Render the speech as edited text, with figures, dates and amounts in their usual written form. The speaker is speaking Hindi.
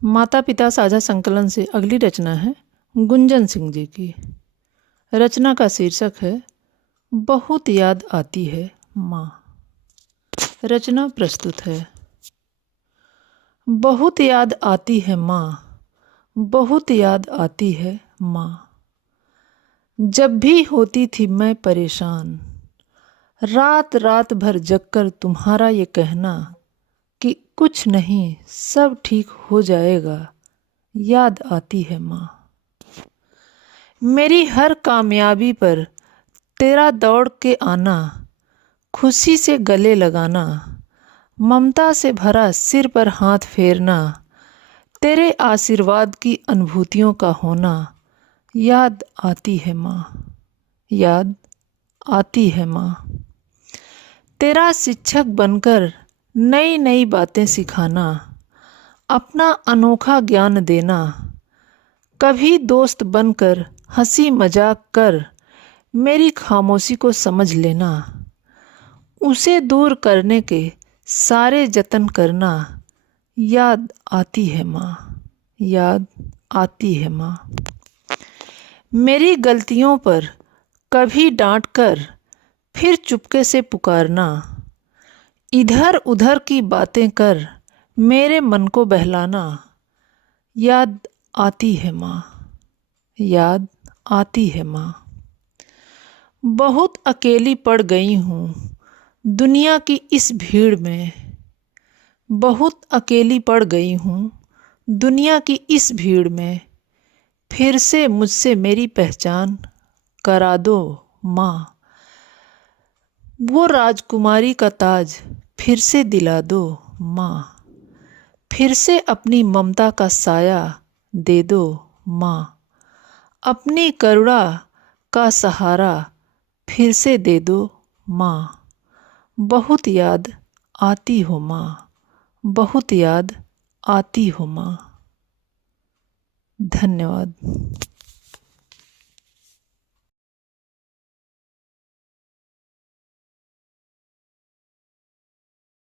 माता पिता साझा संकलन से अगली रचना है गुंजन सिंह जी की। रचना का शीर्षक है बहुत याद आती है माँ। रचना प्रस्तुत है। बहुत याद आती है माँ, बहुत याद आती है माँ। जब भी होती थी मैं परेशान, रात रात भर जगकर तुम्हारा ये कहना कि कुछ नहीं सब ठीक हो जाएगा, याद आती है माँ। मेरी हर कामयाबी पर तेरा दौड़ के आना, खुशी से गले लगाना, ममता से भरा सिर पर हाथ फेरना, तेरे आशीर्वाद की अनुभूतियों का होना, याद आती है माँ, याद आती है माँ। तेरा शिक्षक बनकर नई नई बातें सिखाना, अपना अनोखा ज्ञान देना, कभी दोस्त बनकर हंसी मजाक कर मेरी खामोशी को समझ लेना, उसे दूर करने के सारे जतन करना, याद आती है माँ, याद आती है माँ। मेरी गलतियों पर कभी डांट कर फिर चुपके से पुकारना, इधर उधर की बातें कर मेरे मन को बहलाना, याद आती है माँ, याद आती है माँ। बहुत अकेली पड़ गई हूँ दुनिया की इस भीड़ में, बहुत अकेली पड़ गई हूँ दुनिया की इस भीड़ में, फिर से मुझसे मेरी पहचान करा दो माँ। वो राजकुमारी का ताज फिर से दिला दो माँ, फिर से अपनी ममता का साया दे दो माँ, अपनी करुणा का सहारा फिर से दे दो माँ। बहुत याद आती हो माँ, बहुत याद आती हो माँ। धन्यवाद।